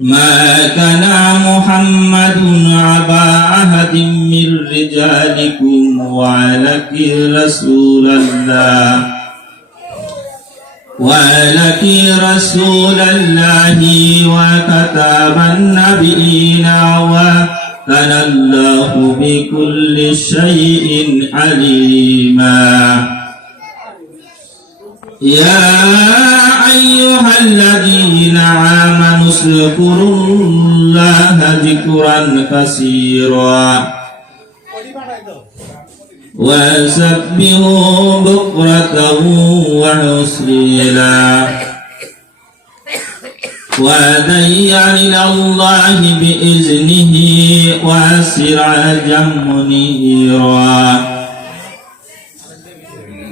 ما كان محمد أبا أحد من رجالكم ولكن رسول الله. ولكن رسول الله وكتاب النبيين وكان الله بكل شيء عليما. يا أيها الذين آمنوا اذكروا الله ذكرا كثيرا. وسبحوا بكرة وحصيلا ودين إلى الله بإذنه وسراجا منيرا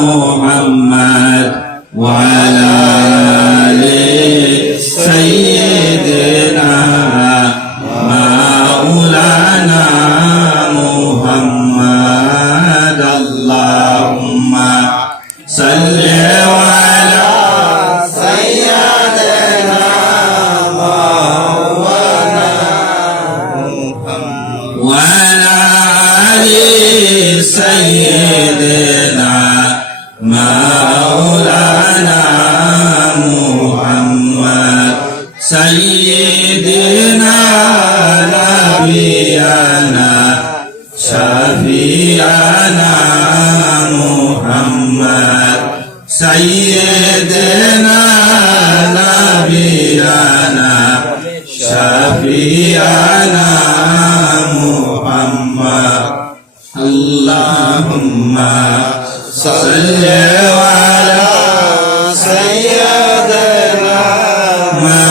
محمد وعلى মাওলিয়ানা শাফিয়ানা মুহাম্মদ সাইয়েদেনা নাবিয়ানা শাফিয়ানা মুহাম্মদ। আল্লাহুম্মা সাল্লি আলা সাইয়েদেনা মা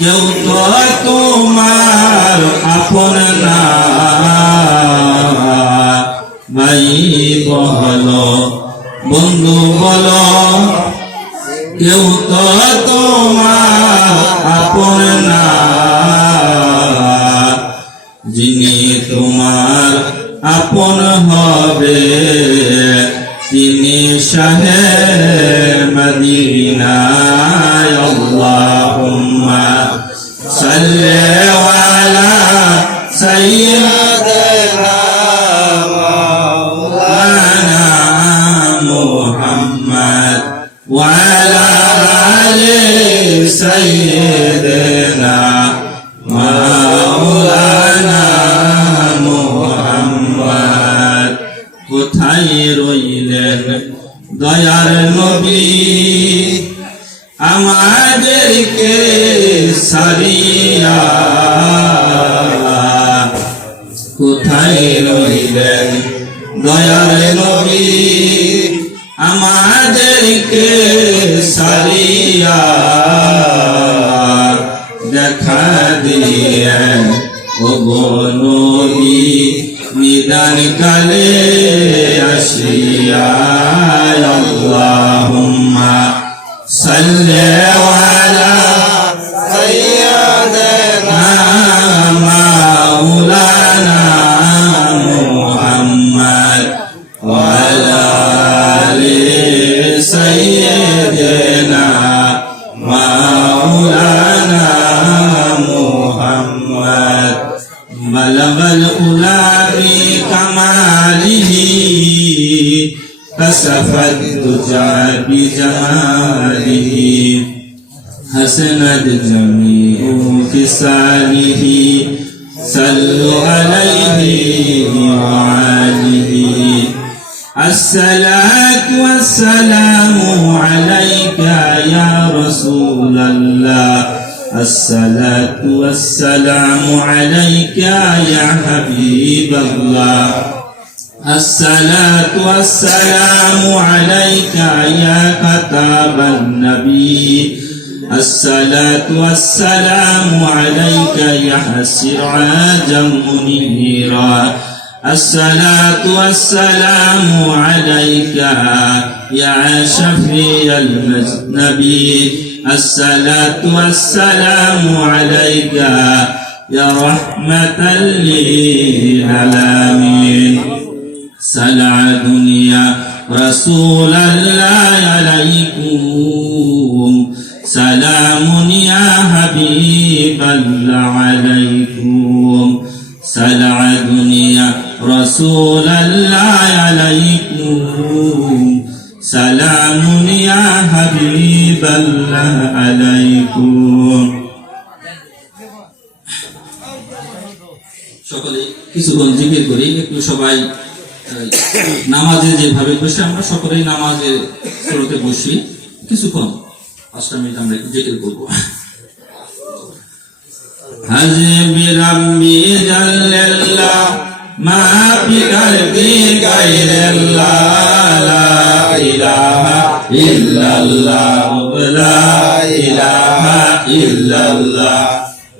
কেউ তো তোমার আপন না। ভাই বহলো বন্ধু বলো, কেউ তো তোমার আপন না। যিনি তোমার আপন হবে, তিনি শাহে মদিনায় আল্লাহুম্মা সাল্লি আলা সাইয়্যিদিনা মাওলানা মুহাম্মদ وعلى آل سيدنا مولانا মুহাম্মদ কোথায় দেখা দিয়ে ও গো নবী নিদান কালে আসিয়া আল্লাহুম্মা সাল্লি আলা সাইয়্যিদিনা মাওলানা والسلام عليك يا حبيب الله. الصلاة والسلام عليك يا كتاب النبي. الصلاة والسلام عليك يا سراجا منيرا الصلاة والسلام عليك يا شفيع النبي الصلاة والسلام عليك يا رحمة للعالمين. سلع دنيا رسول الله عليكم. سلام কিছুক্ষণ জিকির করি, একটু সবাই নামাজে যেভাবে বসে, আমরা সকলেই নামাজের শুরুতে বসি, কিছুক্ষণ। অষ্টমীতে আমরা একটু জেটে করব। হাজমি রাম্মি ইল্লাল্লাহ।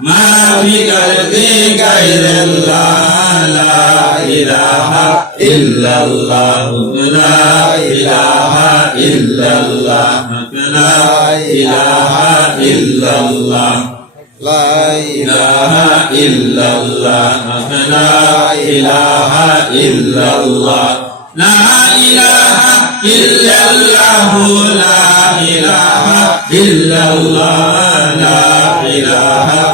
ما في قلبي غير الله لا إله إلا الله لا إله إلا الله لا إله إلا الله لا إله إلا الله لا إله إلا الله لا إله إلا الله لا إله إلا الله لا إله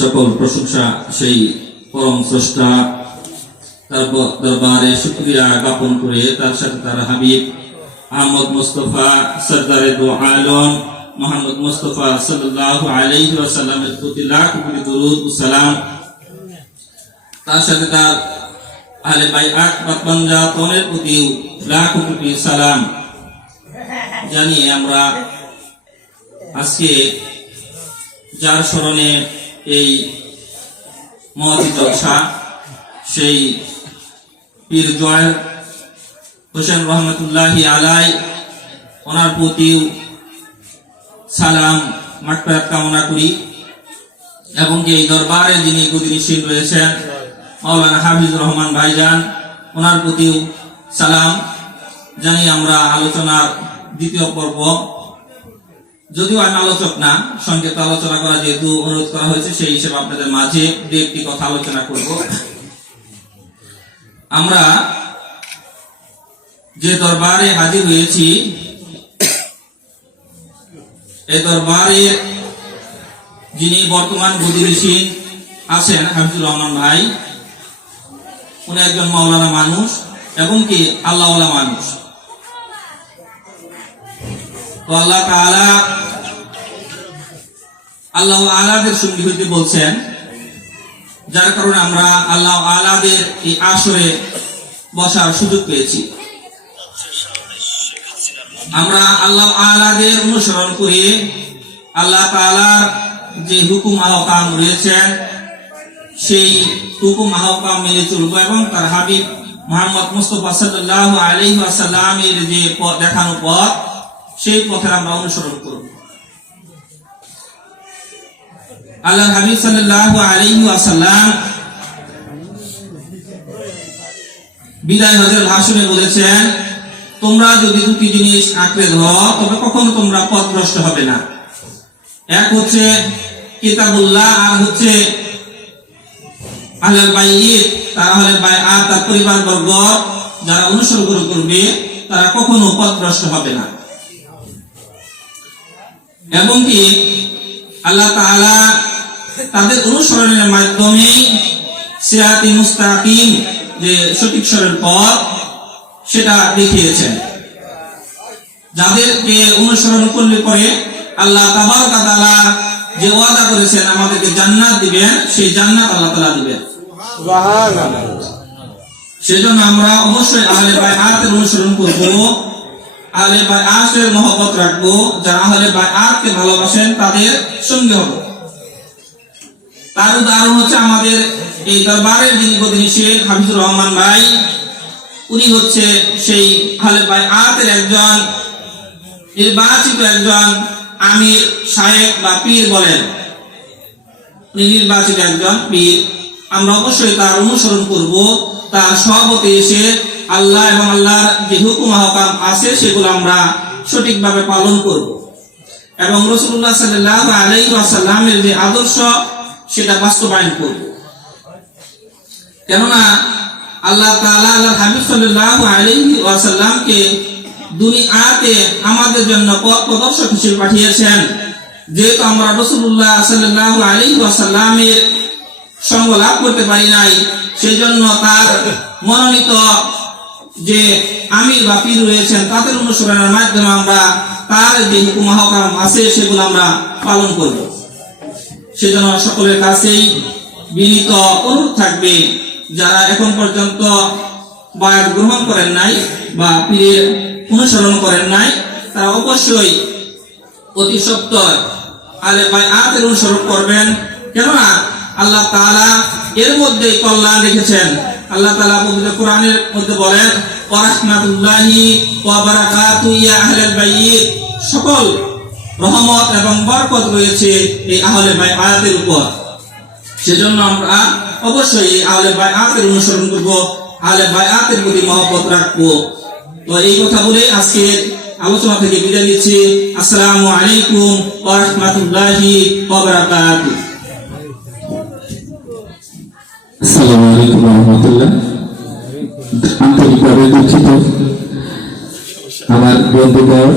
সকল প্রশংসা সেই পরম স্রষ্টা তারপর দরবারে শুক্রিয়া জ্ঞাপন করে তার সাথে তার হাবিব আহমদ মুস্তফা সর্দারে দো আলম মোহাম্মদ মুস্তফা সাল্লাল্লাহু আলাইহি ওয়াসাল্লামের প্রতি লাখ কোটি দরুদ সালাম। তার সাথে তার আহলে বাইআত পাতবাঞ্জাতনের প্রতি লাখ কোটি সালাম জানিয়ে আমরা আজকে যার স্মরণে এই মহতি জলসা, সেই পীর জয় হোসেন রহমতুল্লাহি আলাই, ওনার প্রতিও সালাম মাঠপাত কামনা করি। এবং যে এই দরবারে যিনি গতিশীল রয়েছেন, মাওলানা হাফিজ রহমান ভাইজান, ওনার প্রতিও সালাম। জানি আমরা আলোচনার দ্বিতীয় পর্ব। যদিও আমি আলোচক না, সংক্ষিপ্ত আলোচনা করা যেহেতু অনুরোধ করা হয়েছে, সেই হিসেবে আপনাদের মাঝে দু একটি কথা আলোচনা করব। আমরা যে দরবারে হাজির হয়েছি এই দরবারে যিনি বর্তমান গদিঋষি আছেন হাফিজুর রহমান ভাই, উনি একজন মাওলানা মানুষ এবং কি আল্লাহওয়ালা মানুষ। তো আল্লাহ তাআলা আল্লাহ আলাদের সঙ্গী হইতে বলছেন, যার কারণে আমরা আল্লাহ আলাদের এই আসরে বসার সুযোগ পেয়েছি। আমরা আল্লাহ আলাদের অনুসরণ করে আল্লাহ তাআলার যে হুকুম আহকাম রয়েছেন, সেই হুকুম আহকাম মেনে চলবো এবং তার হাবিব মোহাম্মদ মুস্তফা সাল্লাল্লাহু আলাইহি ওয়াসাল্লামের যে পথ দেখানো পথ, সেই পথের আমরা অনুসরণ করব। আল্লাহ হাবিব সাল্লাল্লাহু আলাইহি ওয়াসাল্লাম বিদায় হজের ভাষণে বলেছেন তোমরা যদি দুটি জিনিস আঁকড়ে ধরো, তবে কখনো তোমরা পথভ্রষ্ট হবে না। এক হচ্ছে কিতাবুল্লাহ, আর হচ্ছে আহলে বাইত। তারা হলে বাই আর তার পরিবার বর্গ যারা অনুসরণ করবে, তারা কখনো পথভ্রষ্ট হবে না। এবং কি, আল্লাহ তাআলা তাদের অনুসরণের মাধ্যমে সিরাতি মুস্তাকিম, যে সঠিক সরল পথ সেটা দেখিয়েছেন। যাদেরকে অনুসরণ করলে পরে আল্লাহ যে ওয়াদা করেছেন আমাদেরকে জান্নাত দিবেন সেই জান্নাত আল্লাহ তাআলা দিবেন। সেজন্য আমরা অবশ্যই আহলে বাইআতের অনুসরণ করব আহলে বাইআতের মহব্বত রাখব যারা আহলে বাইআতকে ভালোবাসেন তাদের সঙ্গে হব। তার উদাহরণ হচ্ছে আমাদের এই দরবারের যিনি প্রতিনিধি শেখ হাফিজুর রহমান ভাই। উনি হচ্ছে সেই আহলে বাইআতের একজন, নির্বাচিত একজন আমির শায়েক বা পীর বলেন। নির্বাচিত একজন পীর। আমরা অবশ্যই তার অনুসরণ করব, তার সভাপতি এসে আল্লাহ এবং আল্লাহর যে হুকুম আহকাম আছে সেগুলো আমরা সঠিকভাবে পালন করব। এবং রসুল্লাহ সাল্লাহ আলাই ওয়াসাল্লামের যে আদর্শ, সেটা বাস্তবায়ন করব। কেননা আল্লাহ তাআলা আল্লাহ হাবিব ওয়াসাল্লামকে দুনিয়াতে আমাদের জন্য পথ প্রদর্শক হিসেবে পাঠিয়েছেন। যেহেতু আমরা রাসূলুল্লাহ সাল্লাল্লাহু আলাইহি ওয়াসাল্লামের সঙ্গ লাভ করতে পারি নাই, সেজন্য তার মনোনীত যে আমির বা পীর রয়েছেন, তাদের অনুসরণের মাধ্যমে আমরা তার যে হুকুম আছে, সেগুলো আমরা পালন করব। সেজন্য সকলের কাছেই বিনীত অনুরোধ থাকবে। যারা এখন পর্যন্ত বায়াত গ্রহণ করেন নাই বা পীরের অনুসরণ করেন নাই, তারা অবশ্যই অতি সত্তর আলে বায়াতের অনুসরণ করবেন। কেননা আল্লাহ তাআলা এর মধ্যে কল্যাণ রেখেছেন। আল্লাহ তাআলা পবিত্র কোরআনের মধ্যে বলেন, ওয়া রাহমাতুল্লাহি ওয়া বারাকাতু ইয়া আহলাল বাইত। সকল রহমত এবং বরকত রয়েছে এই আহলে বাইআতের উপর। সেজন্য আমরা অবশ্যই আহলে বাইআতের অনুসরণ করব, আহলে বাইআতের প্রতি মহব্বত রাখব। তো এই কথা বলে আজকের আলোচনা থেকে বিদায় নিচ্ছি। আসসালামু আলাইকুম ওয়া রাহমাতুল্লাহি ওয়া বারাকাতুহু। আসসালামু আলাইকুম রহমতুল্লাহ। আন্তরিকভাবে দুঃখিত। আমার বন্ধুগণ